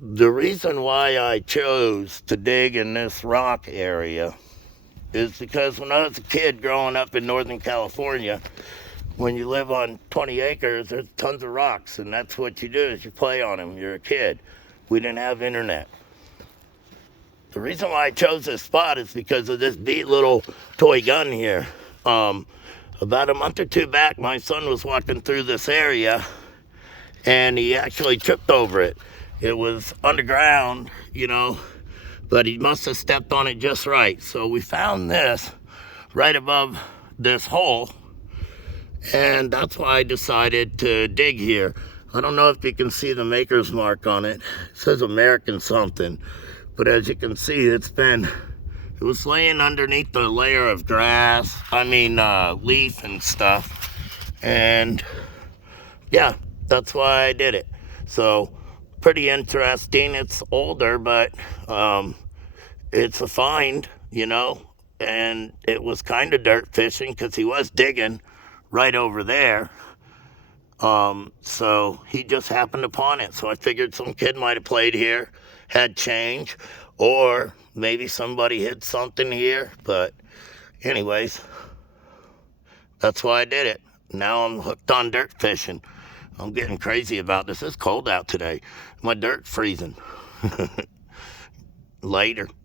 The reason why I chose to dig in this rock area is because when I was a kid growing up in Northern California, when you live on 20 acres, there's tons of rocks, and that's what you do is you play on them. You're a kid. We didn't have internet. The reason why I chose this spot is because of this beat little toy gun here. About a month or two back, my son was walking through this area, and he actually tripped over it. It was underground, but he must have stepped on it just right. So we found this right above this hole, and that's why I decided to dig here. I don't know if you can see the maker's mark on it. It says American something, but as you can see, it was laying underneath the layer of grass, leaf and stuff, and yeah, that's why I did it. So pretty interesting. It's older, but it's a find, and it was kind of dirt fishing because he was digging right over there. So he just happened upon it. So I figured some kid might have played here, had change, or maybe somebody hid something here. But anyways, that's why I did it. Now I'm hooked on dirt fishing. I'm getting crazy about this. It's cold out today. My dirt's freezing. Later.